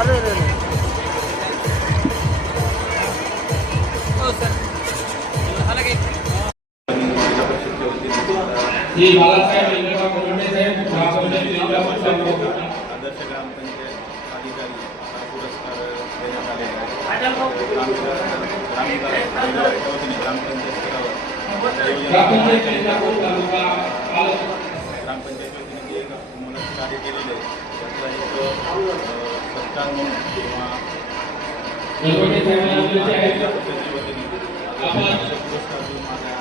अरे रे रे. हो सर झालं की जी बाळासाहेब इंद्रबा कोल्हे साहेब ग्रामपंचायत जिल्हा संपर्क आदर्श ग्रामपंचायत अधिकारी हा पुरस्कार देण्यात आलेला आहे. ग्रामपंचायत ग्रामपंचायत इंदापूर तालुका पालक ग्रामपंचायत वतीने जे मोलाचे कार्य केलेले आहे त्याचा एक सत्कार म्हणून किंवा कोल्हे साहेबांना आहेत वतीने पुरस्कार देऊन माझा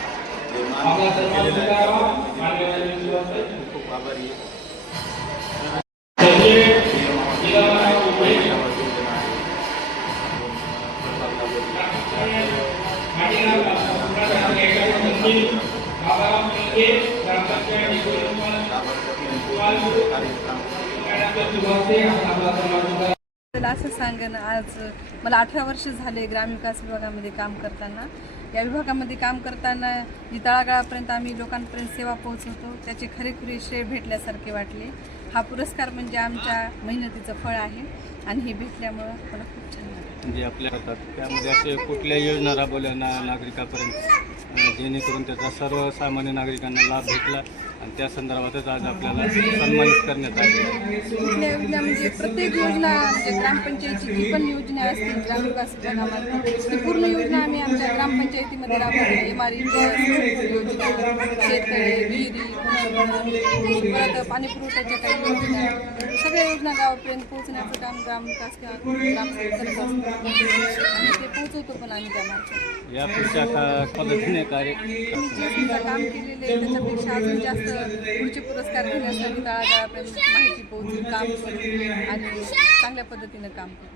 आपला सन्मान केलेला करावा आहे. मान्यवरांनी खूप खूप आभारी आहे. असं सांगेन, आज मला 18 वर्ष झाले ग्रामविकास विभागामध्ये काम करताना. या विभागामध्ये काम करताना जी तळागाळापर्यंत आम्ही लोकांपर्यंत सेवा पोहोचवतो त्याचे खरेखुरे श्रेय भेटल्यासारखे वाटले. हा पुरस्कार म्हणजे आमच्या मेहनतीचं फळ आहे आणि हे भेटल्यामुळं मला खूप छान वाटलं. म्हणजे आपल्या हातात त्यामध्ये असे कुठल्या योजना राबवल्या नागरिकापर्यंत जेणेकरून त्याचा सर्वसामान्य नागरिकांना लाभ भेटला आणि त्या संदर्भातच आज आपल्याला सन्मानित करण्यात आले. कुठल्या योजना म्हणजे प्रत्येक योजना म्हणजे ग्रामपंचायतीची जी पण योजना असतील ग्रामविकास विभागामध्ये ती पूर्ण योजना आम्ही आमच्या ग्रामपंचायतीमध्ये राबवतो. इमारती योजना, शेततळे, विहिरी, परत पाणी पुरवठ्याच्या काही योजना, सगळ्या योजना गावापर्यंत पोहोचण्याचं काम ग्रामविकास ग्रामसेवक करत असतो आणि ते पोहोचवतो पण आम्ही त्यामार्फत. या पुढच्या पद्धतीने कार्य आम्ही जे सुद्धा काम केलेले आहे त्याच्यापेक्षा अजून जास्त पुढचे पुरस्कार घेण्यासाठी तळागाळापर्यंत माहिती पोहोचून काम करू आणि चांगल्या पद्धतीनं काम करू.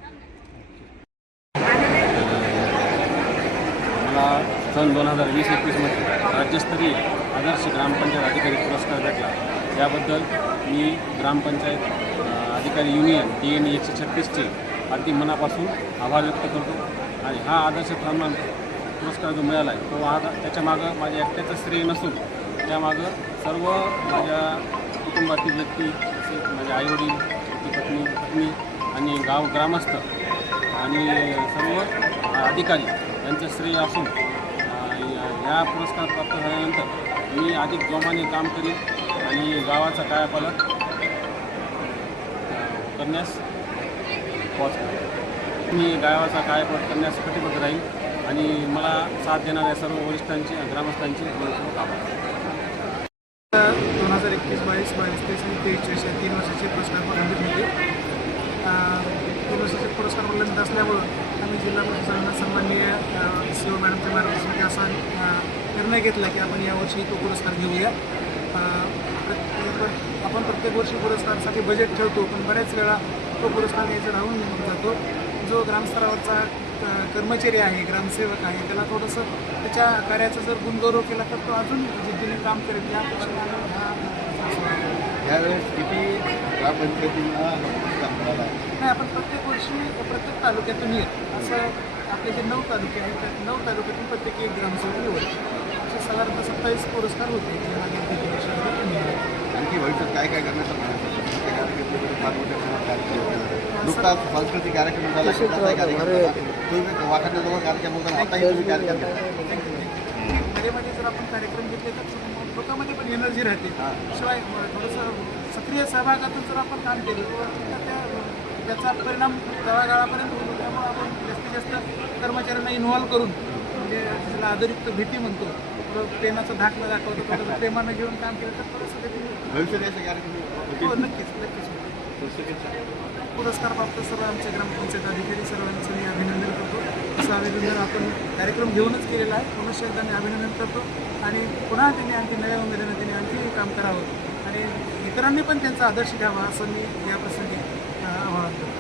मला सन 2020-21मध्ये राज्यस्तरीय आदर्श ग्रामपंचायत अधिकारी पुरस्कार भेटला. त्याबद्दल मी ग्रामपंचायत अधिकारी युनियन DNE 136चे अगदी मनापासून आभार व्यक्त करतो. आणि हा आदर्श पुरस्कार जो मिळाला आहे तो आज त्याच्यामागं माझ्या एकट्याचं श्रेय नसून त्यामागं सर्व माझ्या कुटुंबातील व्यक्ती तसेच माझे आईवडील, पत्नी आणि ग्रामस्थ आणि सर्व अधिकारी यांचं श्रेय असून या पुरस्कार प्राप्त झाल्यानंतर मी अधिक जोमाने काम करीन आणि गावाचा कायापालट करण्यास मी गावाचा कायापालट करण्यास कटिबद्ध राहील आणि मला साथ देणाऱ्या सर्व वरिष्ठांची ग्रामस्थांची मनपूर्वक आभार. 2021-22, 22-23 असे 3 वर्षाचे पुरस्कार प्रलंबित होते. 3 वर्षाचे पुरस्कार प्रलंबित असल्यामुळं आम्ही जिल्हा प्रशासनानं सन्माननीय CEO मॅडमच्या मार्गदर्शनाखाली असा निर्णय घेतला की आपण यावर्षी तो पुरस्कार घेऊया. आपण प्रत्येक वर्षी पुरस्कारासाठी बजेट ठेवतो पण बऱ्याच वेळा तो पुरस्कार घ्यायचा राहून जातो. जो ग्रामस्तरावरचा कर्मचारी आहे, ग्रामसेवक आहे, त्याला थोडंसं त्याच्या कार्याचा जर गुणगौरव केला तर तो अजून जिद्दीने काम करेल. यावेळेस किती ग्रामपंचायतींना नाही, आपण प्रत्येक वर्षी प्रत्येक तालुक्यातून येत असं आपले जे 9 तालुके आहेत त्या 9 तालुक्यातून प्रत्येक एक ग्रामसेवक निवडतो. असे साधारणतः 27 पुरस्कार होते जे मागे 3 वर्षात. आणखी भविष्यात काय काय करण्याचा नुकताच सांस्कृतिक कार्यक्रम झाला वाखाण्याजवळ कार्यक्रम होता. आताही तुम्ही कार्यक्रम मध्ये जर आपण कार्यक्रम घेतले तर लोकांमध्ये पण एनर्जी राहते. शिवाय थोडंसं सक्रिय सहभागातून जर आपण काम केलं तर त्याचा परिणाम तळागाळापर्यंत होतो. त्यामुळे आपण जास्तीत जास्त कर्मचाऱ्यांना इन्व्हॉल्व करून म्हणजे त्याला आदरयुक्त भेटी म्हणतो, थोडं प्रेमाचा धाक न दाखवतो, थोडंसं प्रेमानं घेऊन काम केलं तर थोडंसं ते भविष्यात असे कार्यक्रम हो नक्कीच. पुरस्कार प्राप्त सर्व आमच्या ग्रामपंचायत अधिकारी सर्वांचं मी अभिनंदन करतो. असं अभिनंदन आपण कार्यक्रम घेऊनच केलेला आहे. पुनश्च एकदा मी अभिनंदन करतो आणि पुन्हा त्यांनी आणखी नव्या उमेदीनं त्यांनी आणखी काम करावं आणि इतरांनी पण त्यांचा आदर्श घ्यावा असं मी या प्रसंगी आवाहन करतो.